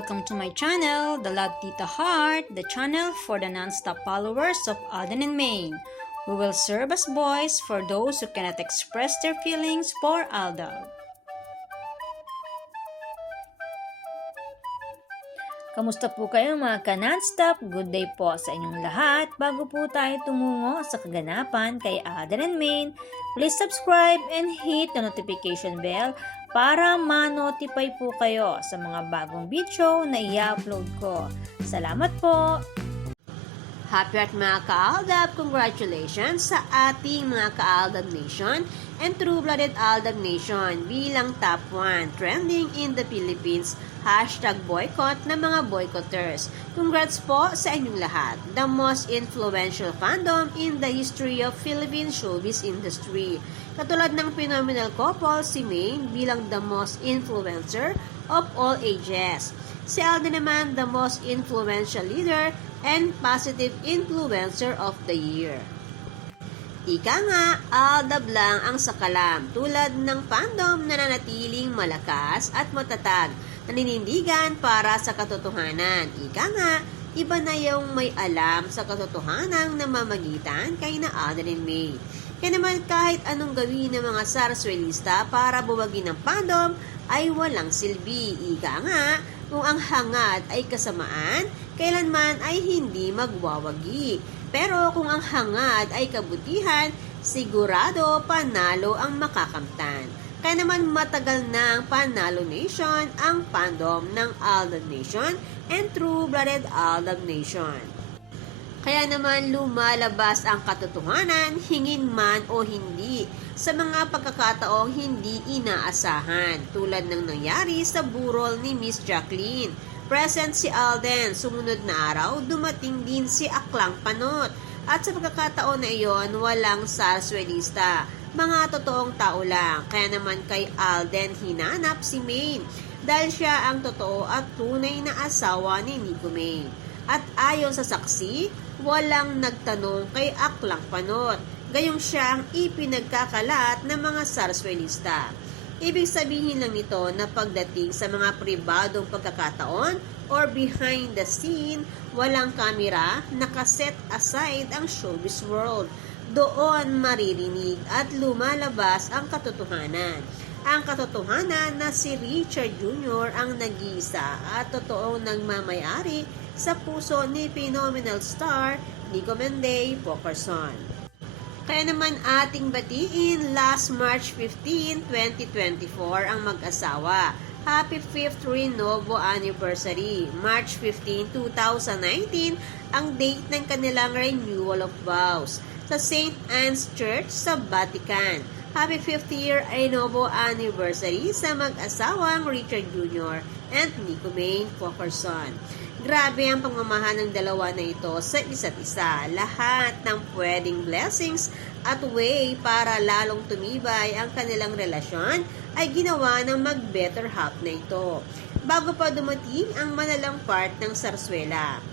welcome to my channel, The Love Tita Heart, the channel for the non-stop followers of Alden and Maine, who will serve as voice for those who cannot express their feelings for Aldab. Kamusta po kayo mga ka-non-stop? Good day po sa inyong lahat. Bago po tayo tumungo sa kaganapan kay Alden and Maine, please subscribe and hit the notification bell para ma-notify po kayo sa mga bagong video na i-upload ko. Salamat po! Happy at mga ka-Aldab! Congratulations sa ating mga ka-Aldab Nation and True-Blooded Aldab Nation bilang top 1 trending in the Philippines #boycott ng mga boycotters. Congrats po sa inyong lahat. The most influential fandom in the history of Philippine showbiz industry. Katulad ng phenomenal couple si Maine bilang the most influencer of all ages. Si Alden naman the most influential leader and positive influencer of the year. Ika nga, Aldab lang ang sakalam tulad ng fandom na nanatiling malakas at matatag, naninindigan para sa katotohanan. Ika nga, iba na yung may alam sa katotohanang namamagitan kay na Alden and May. Kaya naman kahit anong gawin ng mga sarswelista para buwagin ng fandom ay walang silbi. Ika nga, kung ang hangad ay kasamaan, kailanman ay hindi magwawagi. Pero kung ang hangad ay kabutihan, sigurado panalo ang makakamtan. Kaya naman matagal ng Panalo Nation ang fandom ng Aldab Nation and True-Blooded Aldab Nation. Kaya naman lumalabas ang katotohanan, hingin man o hindi, sa mga pagkakataong hindi inaasahan, tulad ng nangyari sa burol ni Miss Jacqueline. Present si Alden, sumunod na araw, dumating din si Aklang Panot. At sa pagkakataon na iyon, walang sarswelista. Mga totoong tao lang. Kaya naman kay Alden hinanap si Maine dahil siya ang totoo at tunay na asawa ni Nico Maine. At ayon sa saksi, walang nagtanong kay Aklang Panot. Gayong siya ang ipinagkakalat ng mga sarswelista. Ibig sabihin lang nito na pagdating sa mga pribadong pagkakataon or behind the scene, walang kamera, nakaset aside ang showbiz world. Doon maririnig at lumalabas ang katotohanan. Ang katotohanan na si Richard Jr. ang nag-iisa at totoong nagmamayari sa puso ni phenomenal star Nico Menday Pokerson. Kaya naman ating batiin last March 15, 2024 ang mag-asawa. Happy 5th Renovo Anniversary. March 15, 2019 ang date ng kanilang renewal of vows sa St. Anne's Church sa Vatican. Happy 5th year Renovo Anniversary sa mag-asawang Richard Jr. and Nico Maine Pokerson. Grabe ang pagmamahal ng dalawa na ito sa isa't isa. Lahat ng pwedeng blessings at way para lalong tumibay ang kanilang relasyon ay ginawa ng mag-better half na ito. Bago pa dumating ang malalang part ng sarswela.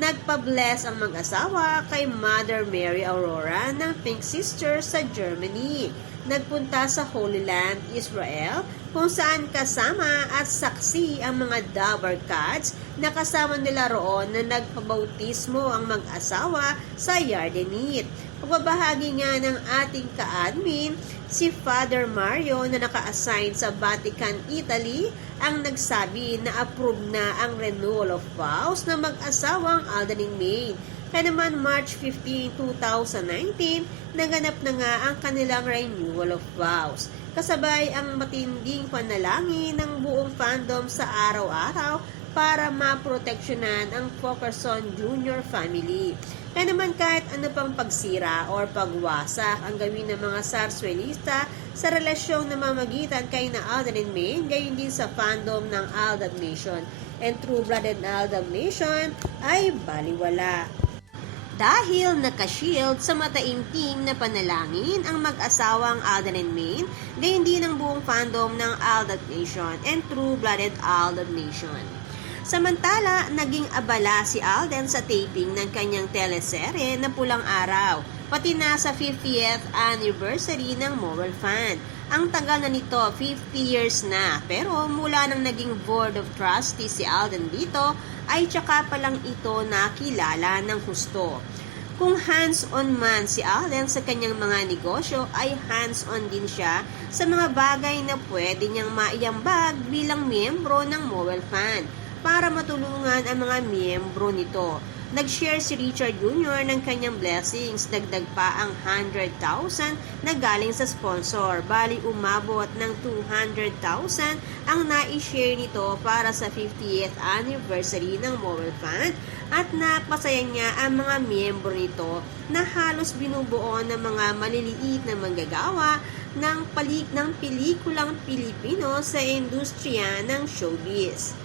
Nagpa-bless ang mag-asawa kay Mother Mary Aurora ng Pink Sisters sa Germany. Nagpunta sa Holy Land, Israel, kung saan kasama at saksi ang mga Dover Cats na kasama nila roon na nagpabautismo ang mag-asawa sa Yardenit. Pagbabahagi nga ng ating ka-admin, si Father Mario na naka-assign sa Vatican, Italy, ang nagsabi na approve na ang renewal of vows ng mag-asawang Alden and Maine. Kaya naman March 15, 2019, naganap na nga ang kanilang renewal of vows. Kasabay ang matinding panalangin ng buong fandom sa araw-araw para maproteksyonan ang Pokerson Jr. family. Kaya naman kahit ano pang pagsira or pagwasak ang gawin ng mga sarswelista sa relasyong namamagitan kay na Alden and Maine, gayon din sa fandom ng Aldab Nation and True-Blooded Aldab Nation ay baliwala. Dahil nakashield sa mataimtim na panalangin ang mag-asawang Alden and Maine, gayon din ang buong fandom ng Aldab Nation and True-Blooded Aldab Nation. Samantala, naging abala si Alden sa taping ng kanyang teleserye na Pulang Araw. pati na sa 50th anniversary ng Mobile Fund. Ang tagal na nito, 50 years na, pero mula nang naging Board of Trustees si Alden dito, ay tsaka pa lang ito nakilala ng husto. Kung hands-on man si Alden sa kanyang mga negosyo, ay hands-on din siya sa mga bagay na pwede niyang maiambag bilang miyembro ng Mobile Fund para matulungan ang mga miyembro nito. Nag-share si Richard Jr. ng kanyang blessings, dagdag pa ang 100,000 na galing sa sponsor. Bali umabot ng 200,000 ang nai-share nito para sa 50th anniversary ng Mobile Fund at napasaya niya ang mga miyembro nito na halos binubuo ng mga maliliit na manggagawa ng pelikulang Pilipino sa industriya ng showbiz.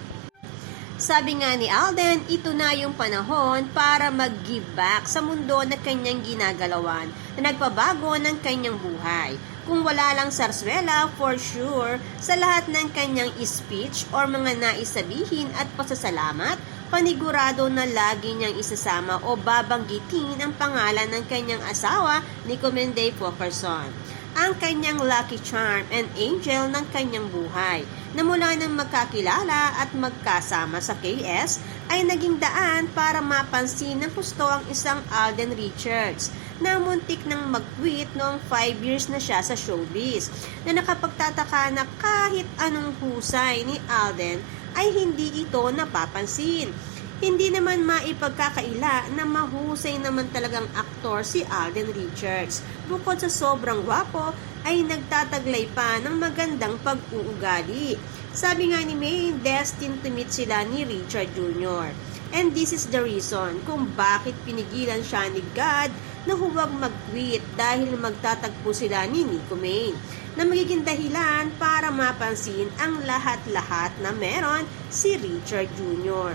Sabi nga ni Alden, ito na yung panahon para mag-give back sa mundo na kanyang ginagalawan na nagpabago ng kanyang buhay. Kung wala lang sarswela, for sure, sa lahat ng kanyang speech or mga naisabihin at pasasalamat, panigurado na lagi niyang isasama o babanggitin ang pangalan ng kanyang asawa ni Comenday Pokerson, ang kanyang lucky charm and angel ng kanyang buhay, na mula nang magkakilala at magkasama sa KS ay naging daan para mapansin ng husto ang isang Alden Richards na muntik nang mag-quit noong 5 years na siya sa showbiz, na nakapagtataka na kahit anong husay ni Alden ay hindi ito napapansin. Hindi naman maipagkakaila na mahusay naman talagang aktor si Alden Richards. Bukod sa sobrang gwapo, ay nagtataglay pa ng magandang pag-uugali. Sabi nga ni May, destined to meet sila ni Richard Jr. And this is the reason kung bakit pinigilan siya ni God na huwag mag-quit dahil magtatagpo sila ni Nico May, na magiging dahilan para mapansin ang lahat-lahat na meron si Richard Jr.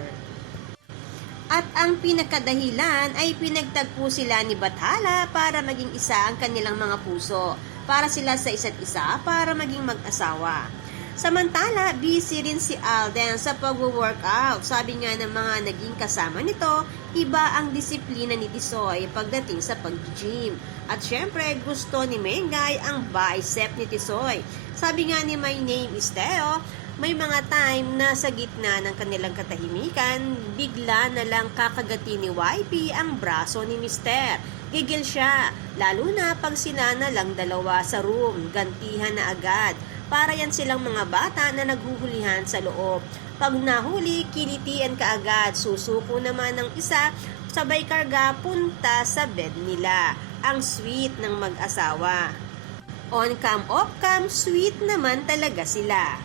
At ang pinakadahilan ay pinagtagpo sila ni Bathala para maging isa ang kanilang mga puso, para sila sa isa't isa, para maging mag-asawa. Samantala, busy rin si Alden sa pag-workout. Sabi nga ng mga naging kasama nito, iba ang disiplina ni Tisoy pagdating sa pag-gym. At syempre, gusto ni Mengay ang bicep ni Tisoy. Sabi nga ni My Name is Teo, may mga time na sa gitna ng kanilang katahimikan, bigla na lang kakagati ni YP ang braso ni Mister. Gigil siya, lalo na pag sinana lang dalawa sa room, gantihan na agad. Para yan silang mga bata na naghuhulihan sa loob. Pag nahuli, kilitian ka agad, susuko naman ng isa, sabay karga punta sa bed nila. Ang sweet ng mag-asawa. On cam, off cam, sweet naman talaga sila.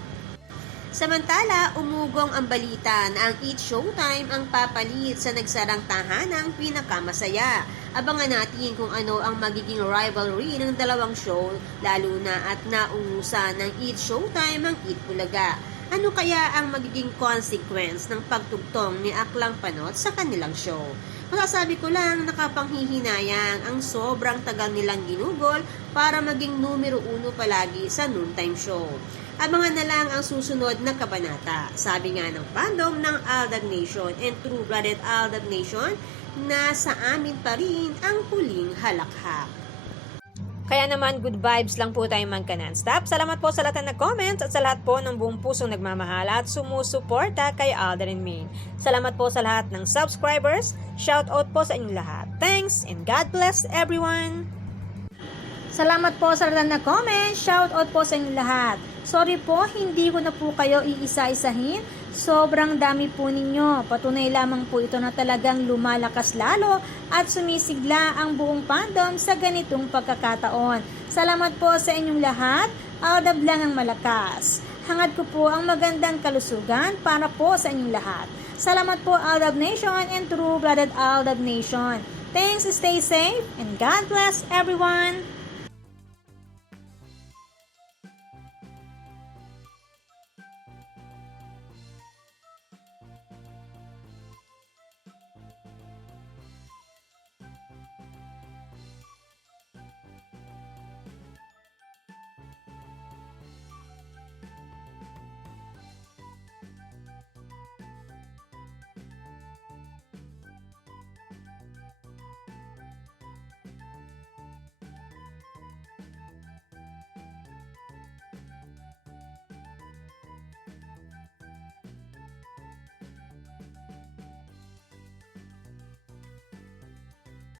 Samantala, umugong ang balita na ang Eat Showtime ang papalit sa nagsarang tahanang pinakamasaya. Abangan natin kung ano ang magiging rivalry ng dalawang show, lalo na at naungusan ng Eat Showtime ang Eat Bulaga. Ano kaya ang magiging consequence ng pagtugtong ni Aklang Panot sa kanilang show? Masasabi ko lang, nakapanghihinayang ang sobrang tagal nilang ginugol para maging numero 1 palagi sa noontime show. Abangan na lang ang susunod na kabanata. Sabi nga ng fandom ng Aldab Nation and True-Blooded Aldab Nation, nasa amin pa rin ang huling halakhak. Kaya naman, good vibes lang po tayo magka-non-stop. Salamat po sa lahat na nag-comments at sa lahat po ng buong pusong nagmamahal at sumusuporta kay Alden and Maine. Salamat po sa lahat ng subscribers. Shout out po sa inyong lahat. Thanks and God bless everyone! Salamat po sa lahat na nag-comment. Shout out po sa inyong lahat. Sorry po, hindi ko na po kayo iisa-isahin. Sobrang dami po ninyo. Patunay lamang po ito na talagang lumalakas lalo at sumisigla ang buong fandom sa ganitong pagkakataon. Salamat po sa inyong lahat. Aldab lang ang malakas. Hangad ko po ang magandang kalusugan para po sa inyong lahat. Salamat po Aldab Nation and True-Blooded Aldab Nation. Thanks, stay safe, and God bless everyone!